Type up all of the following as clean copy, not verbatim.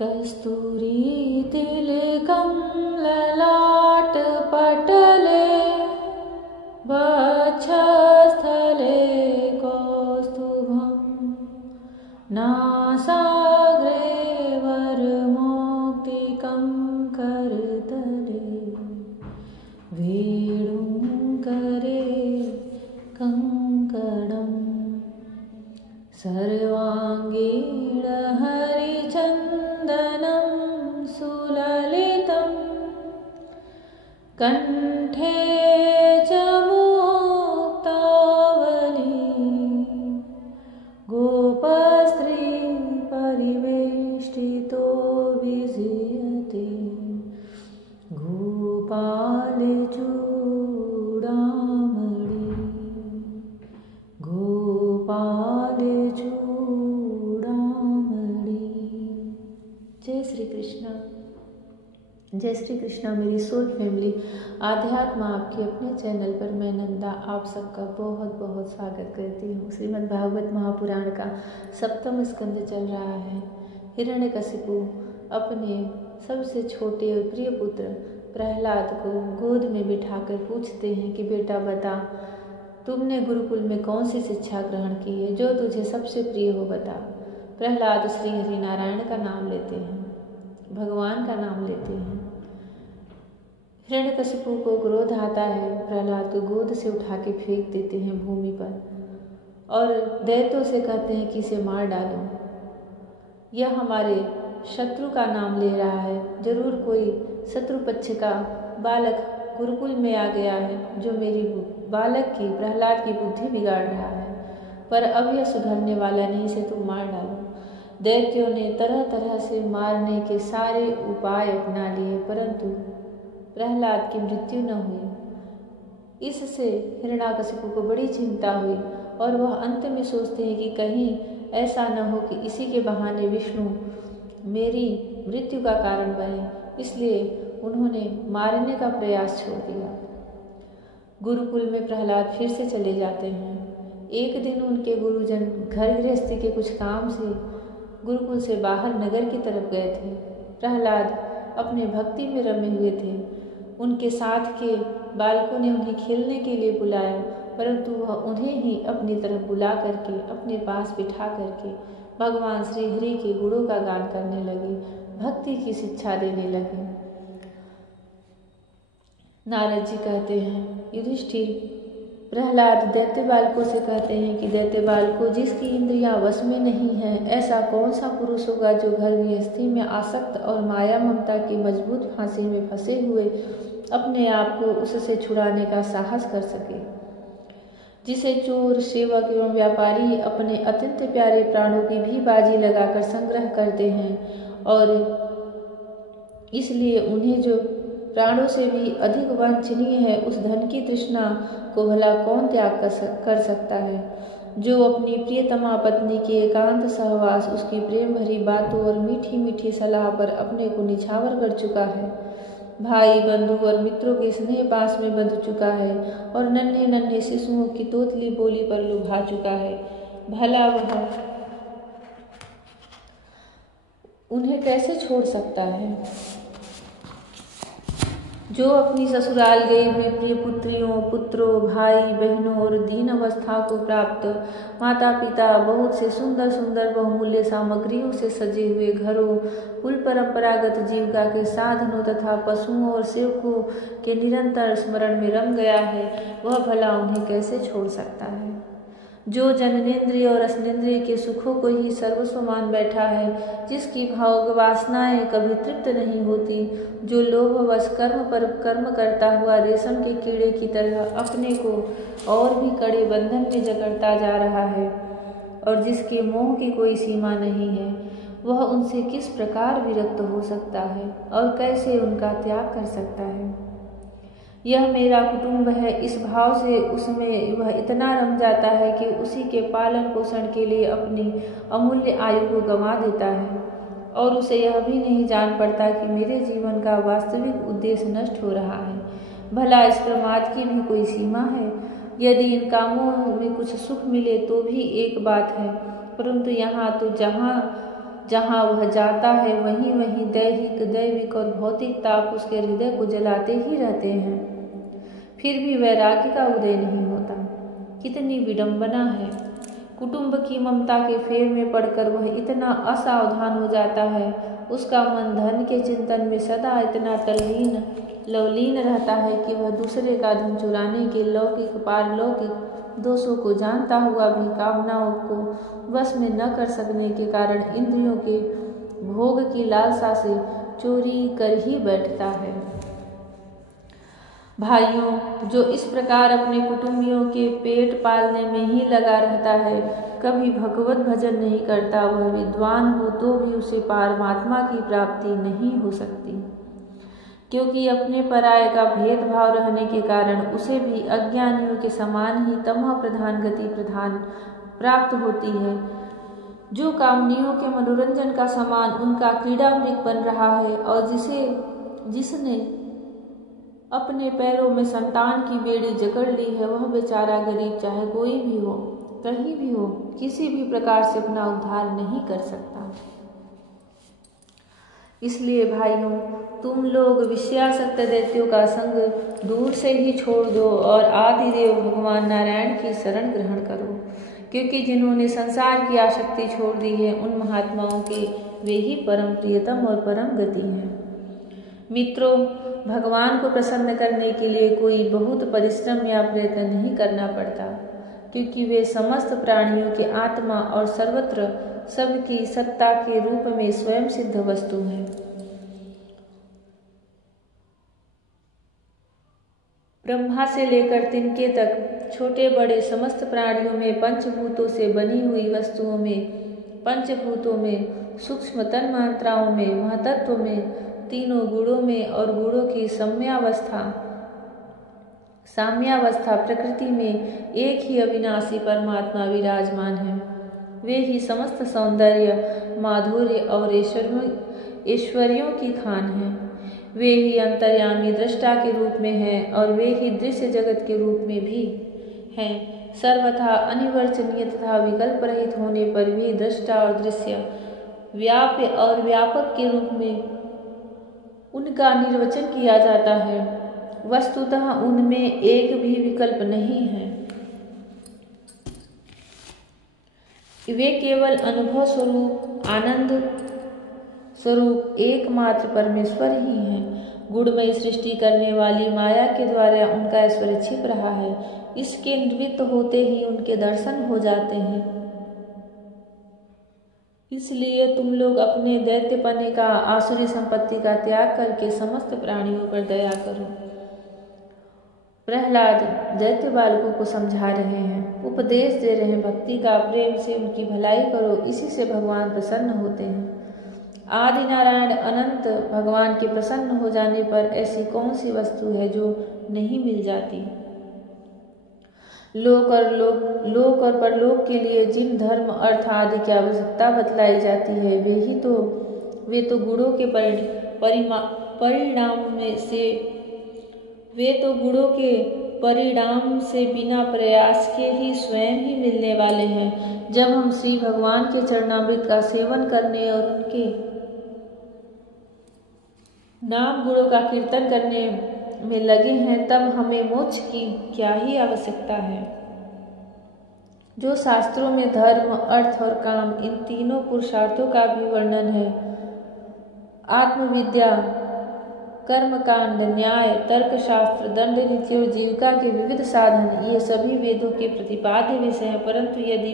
कस्तूरी तिलकं ललाट पटले वक्षस्थले कौस्तुभं नासाग्रे वरमौक्तिकं करतले वेणुकरे कङ्कणं सर्वाङ्गीण हरिचन्दनं सुललितं कण्ठे च मुक्तावली गोपस्त्री परिवेष्टितो विजयते गोपालचूडामणि गोपालचूडामणि। जय श्री कृष्ण। जय श्री कृष्णा मेरी सोल फैमिली। आध्यात्म आपके अपने चैनल पर मैं नंदा आप सबका बहुत बहुत स्वागत करती हूँ। श्रीमद् भागवत महापुराण का 7वां स्कंद चल रहा है। हिरण्यकशिपु अपने सबसे छोटे और प्रिय पुत्र प्रहलाद को गोद में बिठाकर पूछते हैं कि बेटा बता, तुमने गुरुकुल में कौन सी शिक्षा ग्रहण की है जो तुझे सबसे प्रिय हो, बता। प्रहलाद श्री हरि नारायण का नाम लेते हैं, भगवान का नाम लेते हैं। हिरण्यकशिपु को क्रोध आता है, प्रहलाद को गोद से उठा के फेंक देते हैं भूमि पर और दैत्यों से कहते हैं कि इसे मार डालो। यह हमारे शत्रु का नाम ले रहा है, जरूर कोई शत्रु पक्ष का बालक गुरुकुल में आ गया है जो मेरी बालक की प्रहलाद की बुद्धि बिगाड़ रहा है, पर अब यह सुधरने वाला नहीं, इसे तुम मार डालो। दैत्यों ने तरह तरह से मारने के सारे उपाय अपना लिए, परंतु प्रहलाद की मृत्यु न हुई। इससे हिरण्यकशिपु को बड़ी चिंता हुई और वह अंत में सोचते हैं कि कहीं ऐसा न हो कि इसी के बहाने विष्णु मेरी मृत्यु का कारण बने, इसलिए उन्होंने मारने का प्रयास छोड़ दिया। गुरुकुल में प्रहलाद फिर से चले जाते हैं। एक दिन उनके गुरुजन घर गृहस्थी के कुछ काम से गुरुकुल से बाहर नगर की तरफ गए थे। प्रहलाद अपने भक्ति में रमे हुए थे। उनके साथ के बालकों ने उन्हें खेलने के लिए बुलाया, परंतु वह उन्हें ही अपनी तरफ बुला करके अपने पास बिठा करके भगवान श्री हरि के गुणों का गान करने लगे, भक्ति की शिक्षा देने लगे। नारद जी कहते हैं, युधिष्ठिर, प्रहलाद दैत्य बालकों से कहते हैं कि दैत्य बालकों, जिसकी इंद्रियां वश में नहीं है, ऐसा कौन सा पुरुष होगा जो घर गृहस्थी में आसक्त और माया ममता की मजबूत फांसी में फंसे हुए अपने आप को उससे छुड़ाने का साहस कर सके, जिसे चोर, सेवक एवं व्यापारी अपने अत्यंत प्यारे प्राणों की भी बाजी लगाकर संग्रह करते हैं और इसलिए उन्हें जो प्राणों से भी अधिक वांछनीय है, उस धन की तृष्णा को भला कौन त्याग कर सकता है, जो अपनी प्रियतमा पत्नी के एकांत सहवास, उसकी प्रेम भरी बातों और मीठी मीठी सलाह पर अपने को निछावर कर चुका है, भाई बंधु और मित्रों के स्नेह पास में बंध चुका है और नन्हे नन्हे शिशुओं की तोतली बोली पर लुभा चुका है, भला वह उन्हें कैसे छोड़ सकता है। जो अपनी ससुराल गई हुई प्रिय पुत्रियों, पुत्रों, भाई बहनों और दीन अवस्था को प्राप्त माता पिता, बहुत से सुंदर सुंदर बहुमूल्य सामग्रियों से सजे हुए घरों, कुल परंपरागत जीविका के साधनों तथा पशुओं और सेवकों के निरंतर स्मरण में रम गया है, वह भला उन्हें कैसे छोड़ सकता है। जो जननेन्द्रिय और रसनेन्द्रिय के सुखों को ही सर्वस्व मान बैठा है, जिसकी भाव वासनाएं कभी तृप्त नहीं होती, जो लोभवश कर्म पर कर्म करता हुआ रेशम के कीड़े की तरह अपने को और भी कड़े बंधन में जकड़ता जा रहा है और जिसके मोह की कोई सीमा नहीं है, वह उनसे किस प्रकार विरक्त हो सकता है और कैसे उनका त्याग कर सकता है। यह मेरा कुटुंब है, इस भाव से उसमें वह इतना रम जाता है कि उसी के पालन पोषण के लिए अपनी अमूल्य आयु को गंवा देता है और उसे यह भी नहीं जान पड़ता कि मेरे जीवन का वास्तविक उद्देश्य नष्ट हो रहा है। भला इस प्रमाद की भी कोई सीमा है। यदि इन कामों में कुछ सुख मिले तो भी एक बात है, परंतु यहाँ तो जहाँ जहाँ वह जाता है वहीं वहीं दैहिक, दैविक और भौतिक ताप उसके हृदय को जलाते ही रहते हैं, फिर भी वैराग्य का उदय नहीं होता। कितनी विडंबना है। कुटुंब की ममता के फेर में पड़कर वह इतना असावधान हो जाता है, उसका मन धन के चिंतन में सदा इतना तल्लीन लवलीन रहता है कि वह दूसरे का धन चुराने के लौकिक पारलौकिक दोषों को जानता हुआ भी कामनाओं को वश में न कर सकने के कारण इंद्रियों के भोग की लालसा से चोरी कर ही बैठता है। भाइयों, जो इस प्रकार अपने कुटुंबियों के पेट पालने में ही लगा रहता है, कभी भगवत भजन नहीं करता, वह विद्वान हो तो भी उसे परमात्मा की प्राप्ति नहीं हो सकती, क्योंकि अपने पराये का भेदभाव रहने के कारण उसे भी अज्ञानियों के समान ही तमः प्रधान गति प्रधान प्राप्त होती है। जो कामनियों के मनोरंजन का समान उनका क्रीड़ा मृग बन रहा है और जिसने अपने पैरों में संतान की बेड़ी जकड़ ली है, वह बेचारा गरीब चाहे कोई भी हो, कहीं भी हो, किसी भी प्रकार से अपना उद्धार नहीं कर सकता। इसलिए भाइयों, तुम लोग विषयासक्त दैत्यों का संग दूर से ही छोड़ दो और आदिदेव भगवान नारायण की शरण ग्रहण करो, क्योंकि जिन्होंने संसार की आसक्ति छोड़ दी है, उन महात्माओं के वे ही परम प्रियतम और परम गति हैं। मित्रों, भगवान को प्रसन्न करने के लिए कोई बहुत परिश्रम या प्रयत्न नहीं करना पड़ता, क्योंकि वे समस्त प्राणियों के आत्मा और सर्वत्र सबकी सत्ता के रूप में स्वयं सिद्ध वस्तु हैं। ब्रह्मा से लेकर तिनके तक छोटे बड़े समस्त प्राणियों में, पंचभूतों से बनी हुई वस्तुओं में, पंचभूतों में, सूक्ष्म तन मात्राओं में, महतत्व में, तीनों गुणों में और गुणों की साम्यावस्था प्रकृति में एक ही अविनाशी परमात्मा विराजमान है। वे ही समस्त सौंदर्य, माधुर्य और ऐश्वर्यों की खान हैं। वे ही अंतर्यामी दृष्टा के रूप में हैं और वे ही दृश्य जगत के रूप में भी हैं। सर्वथा अनिवर्चनीय तथा विकल्प रहित होने पर भी दृष्टा और दृश्य, व्याप्य और व्यापक के रूप में उनका निर्वचन किया जाता है। वस्तुतः उनमें एक भी विकल्प नहीं है। वे केवल अनुभव स्वरूप, आनंद स्वरूप एकमात्र परमेश्वर ही हैं। गुणमयी सृष्टि करने वाली माया के द्वारा उनका ऐश्वर्य छिप रहा है। इसके निवृत्त होते ही उनके दर्शन हो जाते हैं। इसलिए तुम लोग अपने दैत्यपने का, आसुरी संपत्ति का त्याग करके समस्त प्राणियों पर दया करो। प्रहलाद दैत्य बालकों को समझा रहे हैं, उपदेश दे रहे हैं, भक्ति का, प्रेम से उनकी भलाई करो, इसी से भगवान प्रसन्न होते हैं। आदि नारायण अनंत भगवान के प्रसन्न हो जाने पर ऐसी कौन सी वस्तु है जो नहीं मिल जाती। लोक और परलोक के लिए जिन धर्म, अर्थ आदि की आवश्यकता बतलाई जाती है, वे तो गुणों के परिणाम से बिना प्रयास के ही स्वयं ही मिलने वाले हैं। जब हम श्री भगवान के चरणामृत का सेवन करने और उनके नाम गुणों का कीर्तन करने में लगे हैं, तब हमें मोक्ष की क्या ही आवश्यकता है। जो शास्त्रों में धर्म, अर्थ और काम, इन तीनों पुरुषार्थों का भी वर्णन है, आत्मविद्या, कर्मकांड, न्याय, तर्कशास्त्र, दंड नीति और जीविका के विविध साधन, ये सभी वेदों के प्रतिपाद्य विषय हैं। परंतु यदि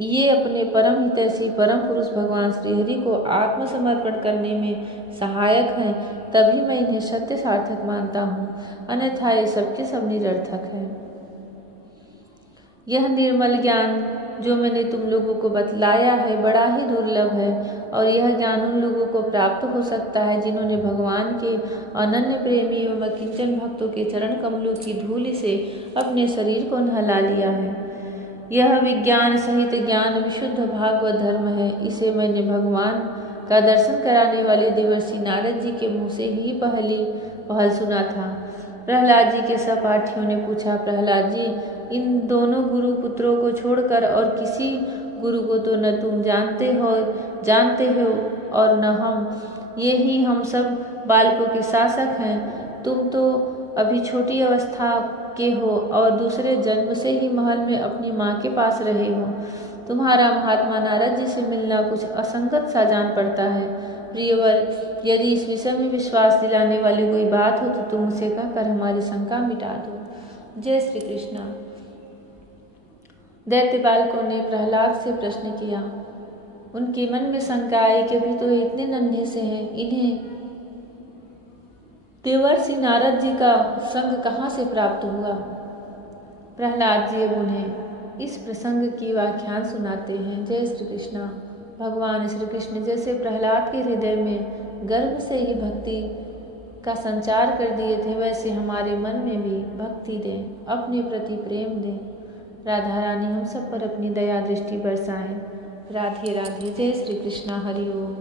ये अपने परम हितैषी परम पुरुष भगवान श्रीहरि को आत्मसमर्पण करने में सहायक हैं, तभी मैं इन्हें सत्य सार्थक मानता हूँ, अन्यथा ये सबके सब निरर्थक है। यह निर्मल ज्ञान जो मैंने तुम लोगों को बतलाया है बड़ा ही दुर्लभ है, और यह ज्ञान उन लोगों को प्राप्त हो सकता है जिन्होंने भगवान के अनन्य प्रेमी एवं किंचन भक्तों के चरण कमलों की धूलि से अपने शरीर को नहला लिया है। यह विज्ञान सहित ज्ञान विशुद्ध भागवत धर्म है। इसे मैंने भगवान का दर्शन कराने वाले देवर्षि नारद जी के मुँह से ही पहल सुना था। प्रहलाद जी के सहपाठियों ने पूछा, प्रहलाद जी, इन दोनों गुरु पुत्रों को छोड़कर और किसी गुरु को तो न तुम जानते हो और न हम, यही हम सब बालकों के शासक हैं। तुम तो अभी छोटी अवस्था के हो और दूसरे जन्म से ही महल में अपनी माँ के पास रहे हो। तुम्हारा महात्मा नारद जी से मिलना कुछ असंगत सा जान पड़ता है। प्रियवर, यदि इस विषय में विश्वास दिलाने वाली कोई बात हो तो तुम उसे कहकर हमारी शंका मिटा दो। जय श्री कृष्ण। दैत्य बालकों ने प्रहलाद से प्रश्न किया। उनके मन में शंका आई कि अभी तो इतने नन्हे से हैं, इन्हें देवर्षि नारद जी का संग कहाँ से प्राप्त हुआ। प्रहलाद जी अब उन्हें इस प्रसंग की व्याख्यान सुनाते हैं। जय श्री कृष्ण। भगवान श्री कृष्ण जैसे प्रहलाद के हृदय में गर्भ से ही भक्ति का संचार कर दिए थे, वैसे हमारे मन में भी भक्ति दें, अपने प्रति प्रेम दें। राधा रानी हम सब पर अपनी दया दृष्टि बरसाएं। राधे राधे। जय श्री कृष्ण। हरि ओम।